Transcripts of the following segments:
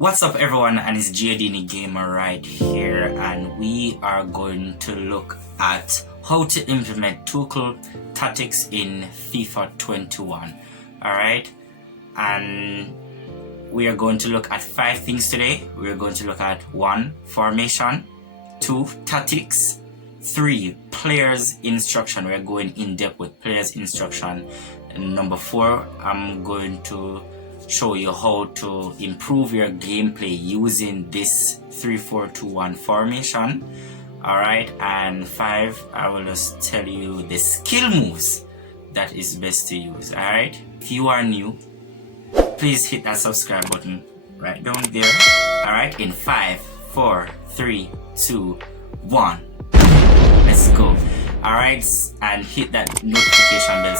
What's up everyone, and it's Giardini Gamer right here, and we are going to look at how to implement Tuchel Tactics in FIFA 21. Alright, and we are going to look at 5 things today. We are going to look at 1. Formation, 2. Tactics, 3. Players instruction. We are going in depth with players instruction. And number 4, I'm going to show you how to improve your gameplay using this 3-4-2-1 formation. Alright, and 5, I will just tell you the skill moves that is best to use. Alright, if you are new, please hit that subscribe button right down there. Alright, in 5, 4, 3, 2, 1, let's go. Alright, and hit that notification bell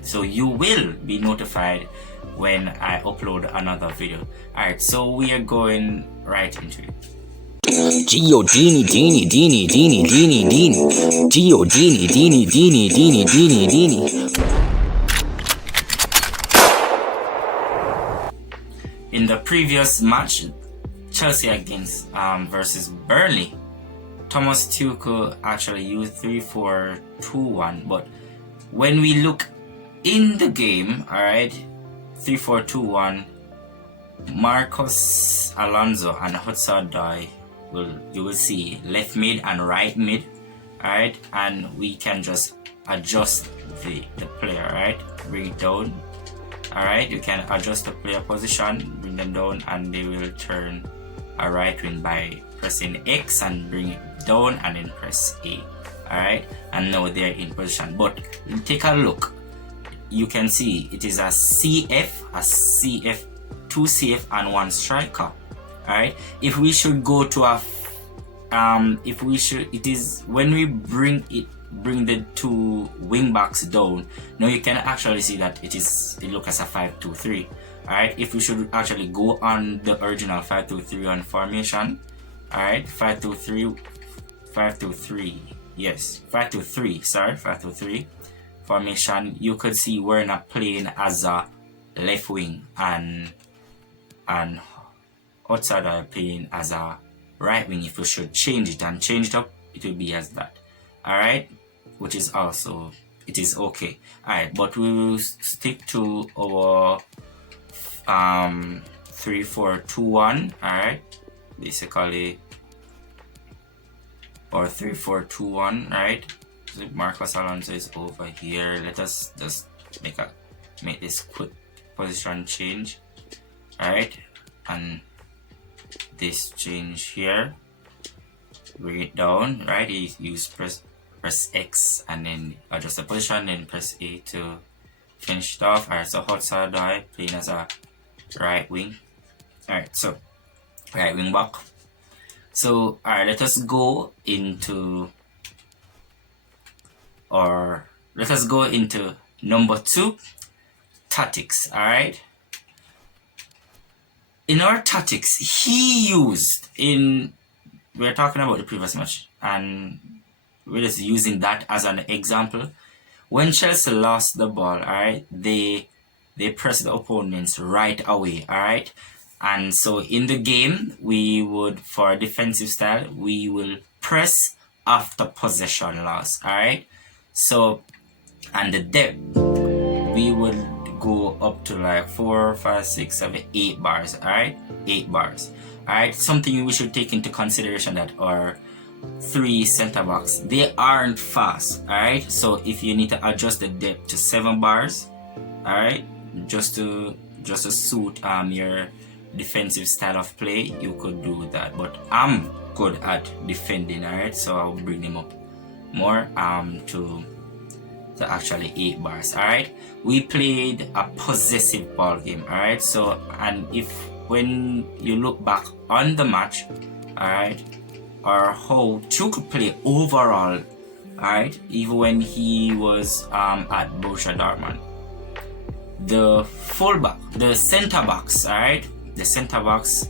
so you will be notified when I upload another video. Alright, so we are going right into it. Giardini, Dini, Dini, Dini, Dini, Dini. Giardini, Dini, Dini, Dini, Dini, Dini. In the previous match, Chelsea against versus Burnley, Thomas Tuchel actually used 3-4-2-1, but when we look in the game, alright, 3-4-2-1, Marcos Alonso and Hudson-Odoi you will see left mid and right mid, alright, and we can just adjust the player, alright, bring it down, alright, you can adjust the player position, bring them down, and they will turn a right wing by pressing X and bring it down and then press A. Alright, and now they're in position. But take a look, you can see it is a CF, 2 CF and 1 striker. Alright, if we should go to a it is when we bring the 2 wing backs down, now you can actually see that it looks as a 5-2-3. Alright, if we should actually go on the original 5-2-3-1 formation, alright, 5-2-3, yes, 5-2-3, sorry, 5-2-3 formation, you could see we're not playing as a left wing and outside are playing as a right wing. If we should change it and change it up, it will be as that. Alright, which is also, it is okay. Alright, but we will stick to our 3-4-2-1, alright, basically, or 3-4-2-1, right? So Marcos Alonso is over here. Let us just make this quick position change, alright, and this change here, bring it down, right? You press X and then adjust the position, then press A to finish it off. Alright, so Hudson-Odoi playing as a right wing. Alright, so right wing back. So alright, let us go into number 2, tactics. Alright, in our tactics, we're talking about the previous match and we're just using that as an example. When Chelsea lost the ball, alright, they pressed the opponents right away, alright. And so in the game, we would, for a defensive style, we will press after possession loss, alright. So, and the depth, we would go up to like 4, 5, 6, 7, 8 bars, alright, 8 bars, alright. Something we should take into consideration that our 3 center backs, they aren't fast, alright. So if you need to adjust the depth to 7 bars, alright, just to suit your defensive style of play, you could do that. But I'm good at defending, alright, so I'll bring them up more to actually 8 bars. Alright, we played a possessive ball game, alright. So, and when you look back on the match, alright, or how Tuchel play overall, alright, even when he was at Borussia Dortmund, the fullback, the center backs, alright, the center backs,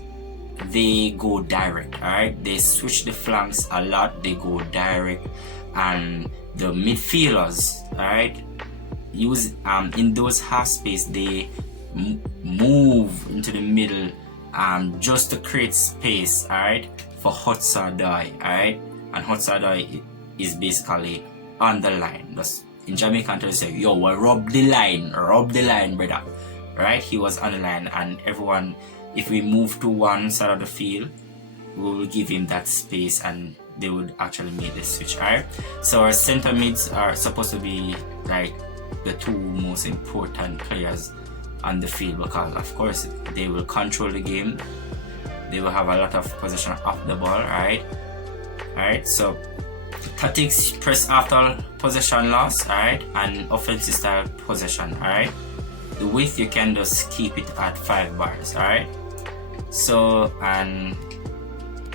they go direct, alright. They switch the flanks a lot, they go direct, and the midfielders, alright, use in those half space, they move into the middle just to create space, alright, for Hotsadoi, alright, and Hotsadoi is basically on the line. Just in Jamaican they say, yo, well, rub the line, brother. Right? He was on the line, and everyone, if we move to one side of the field, we will give him that space and they would actually make the switch. Alright, so our center mids are supposed to be like the two most important players on the field, because of course they will control the game, they will have a lot of possession off the ball. Alright, so tactics, press after possession loss, alright, and offensive style possession. Alright, the width you can just keep it at 5 bars. Alright, so, and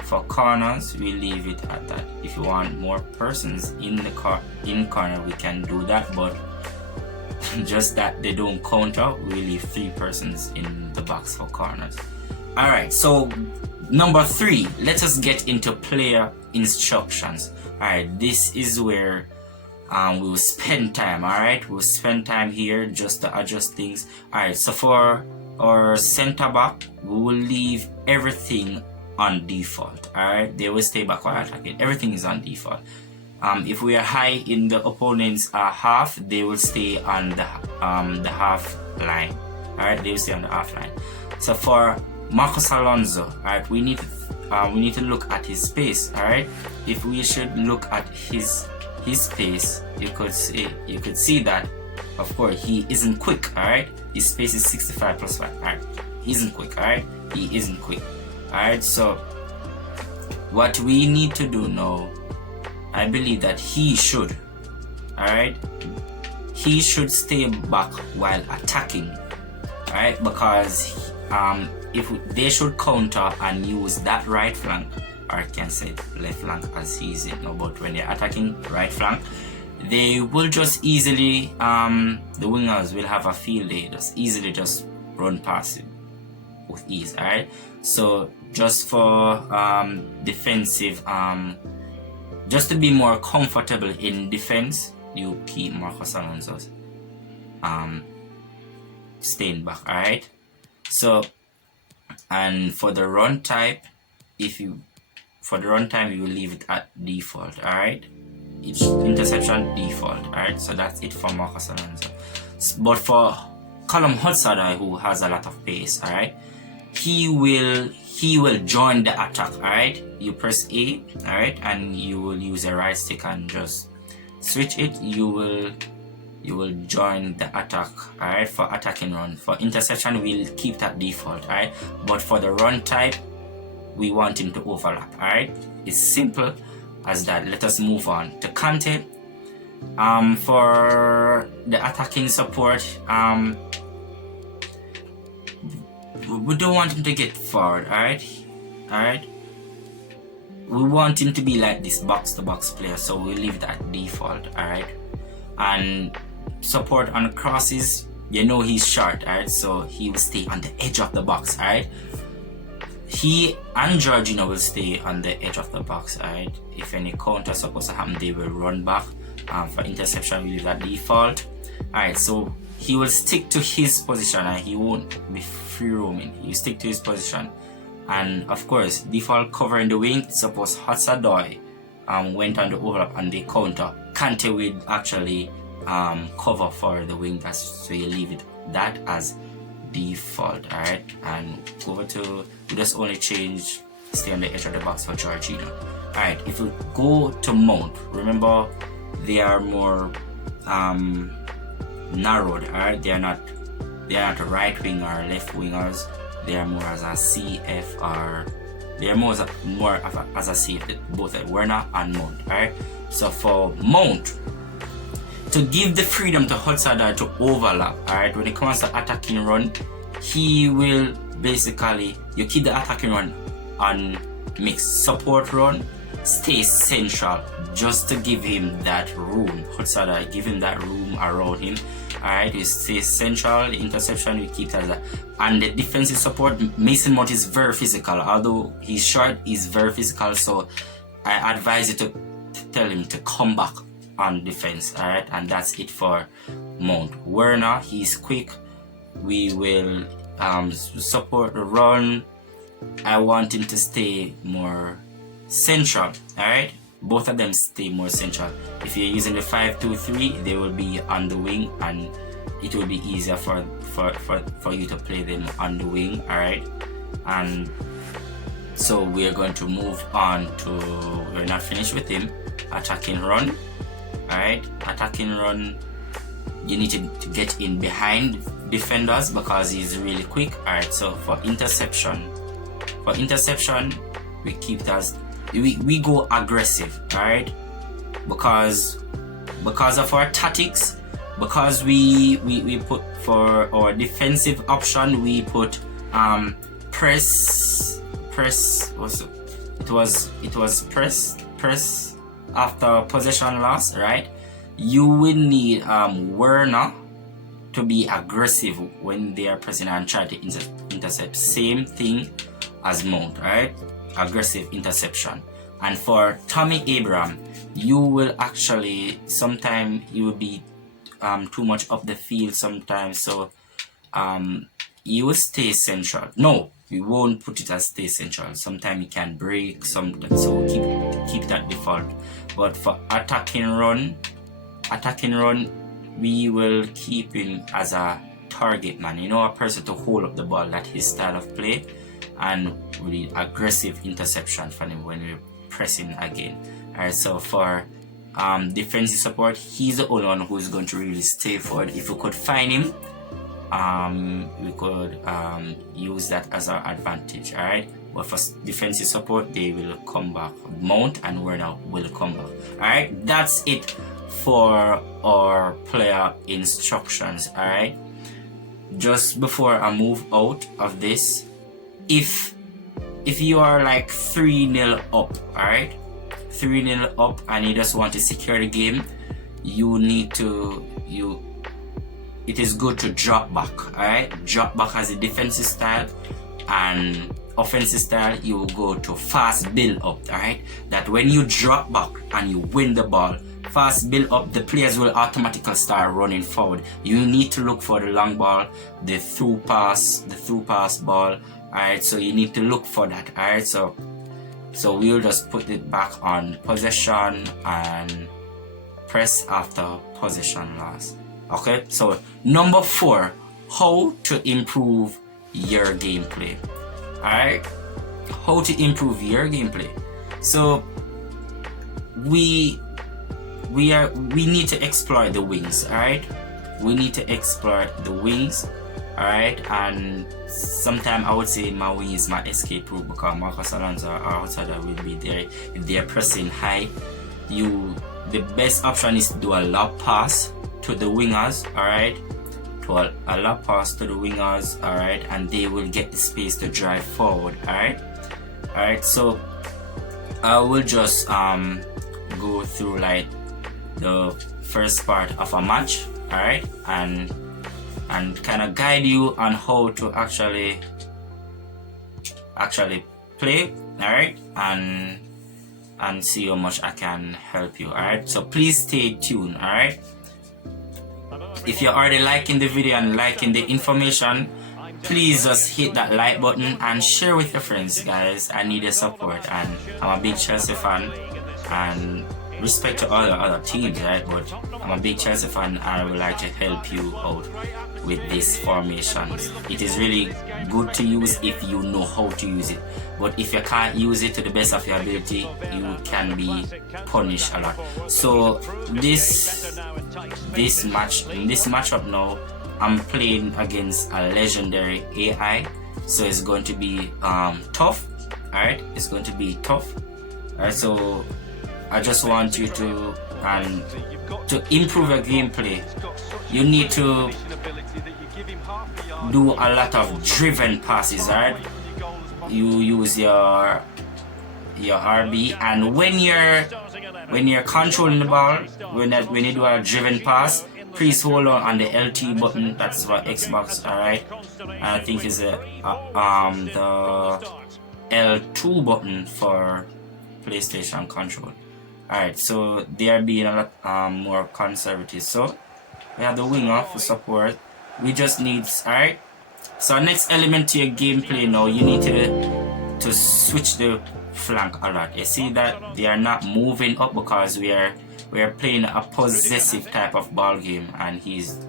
for corners we leave it at that. If you want more persons in the corner, we can do that, but just that they don't counter, we leave 3 persons in the box for corners. Alright, so number 3, let us get into player instructions. Alright, this is where we will spend time. Alright, we'll spend time here just to adjust things. Alright, so for our center back, we will leave everything on default. Alright, they will stay back while attacking. Everything is on default. If we are high in the opponent's half, they will stay on the half line. Alright, they will stay on the half line. So for Marcos Alonso, alright, we need to look at his pace. Alright, if we should look at his pace, you could see that of course he isn't quick. Alright, his pace is 65 plus 5. Alright, he isn't quick. Alright, he isn't quick. Alright, so what we need to do now, I believe that he should, alright, he should stay back while attacking. Alright, because if they should counter and use that right flank, or I can say left flank as he is it now, but when they're attacking right flank, they will just easily, the wingers will have a field day, just easily just run past it with ease. Alright, so just for defensive, just to be more comfortable in defense, you keep Marcos Alonso staying back. Alright, so, and for the run type, for the run time, you will leave it at default. Alright, it's interception default. Alright, so that's it for Marcos Alonso. But for Callum Hudson, who has a lot of pace, alright, he will join the attack. Alright, you press A, alright, and you will use a right stick and just switch it. You will join the attack. Alright, for attacking run. For interception, we'll keep that default. Alright, but for the run type, we want him to overlap. Alright, it's simple as that. Let us move on to Kante. For the attacking support, we don't want him to get forward. Alright, we want him to be like this box to box player, so we leave that default. Alright, and support on crosses, you know he's short. Alright, so he will stay on the edge of the box. Alright, he and Georgina will stay on the edge of the box. Alright, if any counter is supposed to happen, they will run back. For interception, we leave that default. Alright, so he will stick to his position and he won't be free roaming. He will stick to his position, and of course default cover in the wing. Suppose Hotsadoi went on the overlap and they counter, Kante will actually cover for the wing. So you leave it that as default. Alright, and go over to, we just only change stay on the edge of the box for Georgina. Alright, if we go to mount, remember they are more narrowed. Alright, they are not right wing or left wingers. They are more as a CF, or they are more as a CF, both at Werner and Mount. Alright, so for Mount, to give the freedom to Hudson to overlap, alright, when it comes to attacking run, he will basically, you keep the attacking run on mixed support run, stay central, just to give him that room. Hudson, give him that room around him. Alright, you stay central. Interception, we keep as that. And the defensive support, Mason Mount is very physical. Although he's short, he's very physical. So I advise you to tell him to come back on defense. Alright, and that's it for Mount. Werner, he's quick. We will support the run. I want him to stay more central. Alright, both of them stay more central. If you're using the 5-2-3, they will be on the wing, and it will be easier for you to play them on the wing. Alright, and so we're going to move on to, we're not finished with him, attacking run. Alright, attacking run, you need to get in behind defenders because he's really quick. Alright, so for interception, we keep it as, we go aggressive. Alright, because of our tactics, because we put, for our defensive option, we put press, it was press after possession loss. Right, you will need Werner to be aggressive when they are pressing and try to intercept. Same thing as Mount. Right, aggressive interception. And for Tommy Abraham, you will actually, sometimes you will be too much up the field sometimes, so you will stay central. No, we won't put it as stay central. Sometimes you can break, sometimes, so keep that default. But for attacking run, we will keep him as a target man, you know, a person to hold up the ball. That's his style of play, and we need aggressive interception from him when we're pressing again. Alright, so for defensive support, he's the only one who's going to really stay forward. If we could find him, we could use that as our advantage. Alright, but for defensive support, they will come back. Mount and Werner will come back. Alright, that's it for our player instructions. Alright, just before I move out of this, if you are like 3-0 up, alright, 3-0 up, and you just want to secure the game, it is good to drop back. Alright, drop back as a defensive style, and offensive style you will go to fast build up. Alright, that when you drop back and you win the ball, fast build up, the players will automatically start running forward. You need to look for the long ball, the through pass ball. Alright, so you need to look for that. Alright, so we'll just put it back on possession and press after possession loss. Okay, so number 4, how to improve your gameplay. Alright, how to improve your gameplay. So we need to explore the wings. Alright, we need to explore the wings. Alright, and sometimes I would say my wing is my escape route, because Marcus Alonso or outsider will be there. If they are pressing high, the best option is to do a lob pass to the wingers. Alright, to a lob pass to the wingers. Alright, and they will get the space to drive forward. Alright, so I will just go through like the first part of a match. Alright, and kind of guide you on how to actually play. Alright, and see how much I can help you. Alright, so please stay tuned. Alright, if you're already liking the video and liking the information, please just hit that like button and share with your friends, guys. I need your support, and I'm a big Chelsea fan, and respect to all the other teams, right? But I'm a big Chelsea fan, and I would like to help you out with these formations. It is really good to use if you know how to use it, but if you can't use it to the best of your ability, you can be punished a lot. So this matchup now, I'm playing against a legendary AI, so it's going to be tough. Alright, it's going to be tough. Alright, so I just want you to improve your gameplay. You need to do a lot of driven passes. Alright, you use your RB, and when you're controlling the ball, when you do a driven pass, please hold on the LT button. That's for Xbox. Alright, I think it's the L2 button for PlayStation control. Alright, so they are being a lot more conservative. So we have the winger for support. We just need, alright, so next element to your gameplay now, you need to to switch the flank a lot. You see that they are not moving up because we are playing a possessive type of ball game, and he's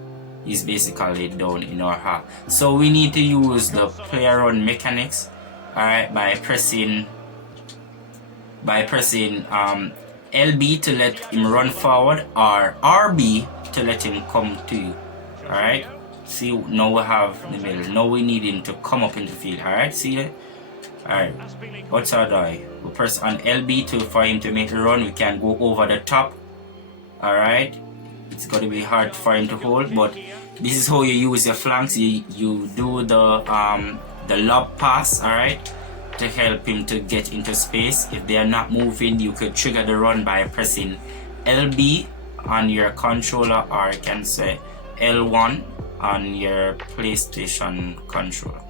basically down in our half. So we need to use the player run mechanics, alright, by pressing LB to let him run forward, or RB to let him come to you. Alright, see, now we have the middle. Now we need him to come up into the field. Alright, see it? Alright, what's our die? We press on LB for him to make the run. We can go over the top. Alright, it's going to be hard for him to hold, but this is how you use your flanks. You do the lob pass, alright, to help him to get into space. If they are not moving, you could trigger the run by pressing LB on your controller, or you can say L1 on your PlayStation controller.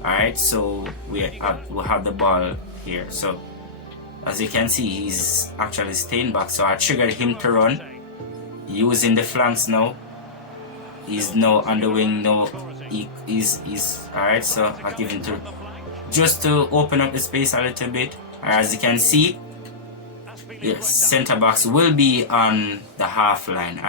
Alright, so we have the ball here. So as you can see, he's actually staying back, so I triggered him to run using the flanks now. He's now on the wing now. He's alright, so I give him to just to open up the space a little bit. As you can see, the center backs will be on the half line.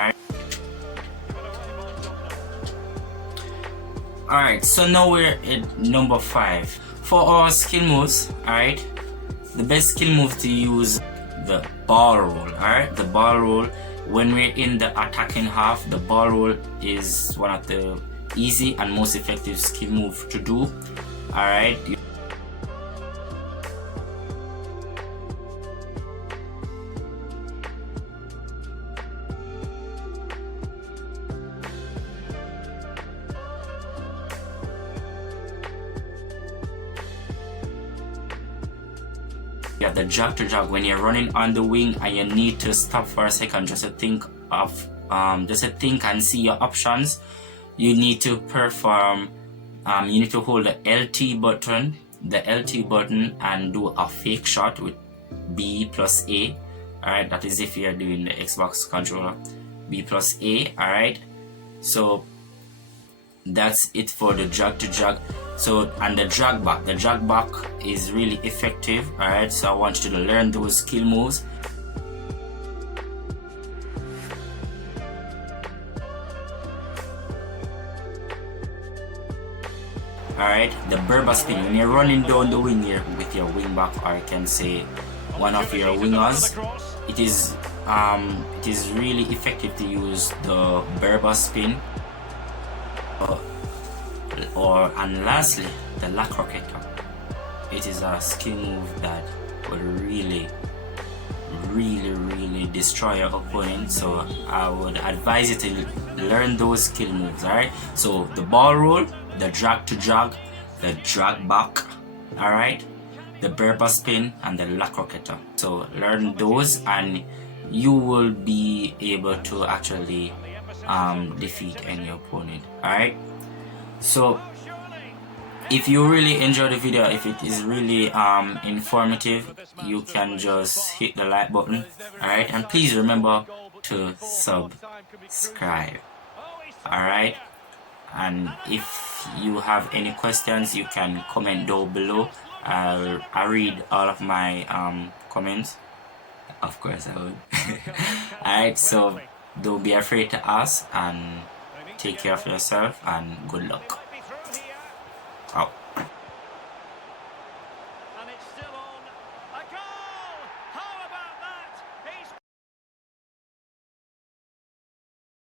Alright, so now we're at number 5. For our skill moves, alright, the best skill move to use the ball roll. Alright, the ball roll. When we're in the attacking half, the ball roll is one of the easy and most effective skill move to do. Alright, you have the jog to jog when you're running on the wing and you need to stop for a second just to think and see your options. You need to perform, you need to hold the LT button and do a fake shot with B plus A. Alright, that is if you're doing the Xbox controller. B plus A, alright. So that's it for the jog to jog. So, and the drag back is really effective. Alright, so I want you to learn those skill moves. Alright, the Berber spin, when you're running down the wing here with your wing back, or you can say one of your wingers, it is really effective to use the Berber spin. And lastly, the La Croqueta. It is a skill move that will really destroy your opponent, so I would advise you to learn those skill moves. Alright, so the ball roll, the drag to jog, the drag back, alright, the Berber spin, and the La Croqueta. So learn those and you will be able to actually defeat any opponent. Alright, so if you really enjoy the video, if it is really informative, you can just hit the like button. Alright, and please remember to subscribe. Alright, and if you have any questions, you can comment down below. I read all of my comments. Of course I would. Alright, so don't be afraid to ask, and take care of yourself, and good luck. Out.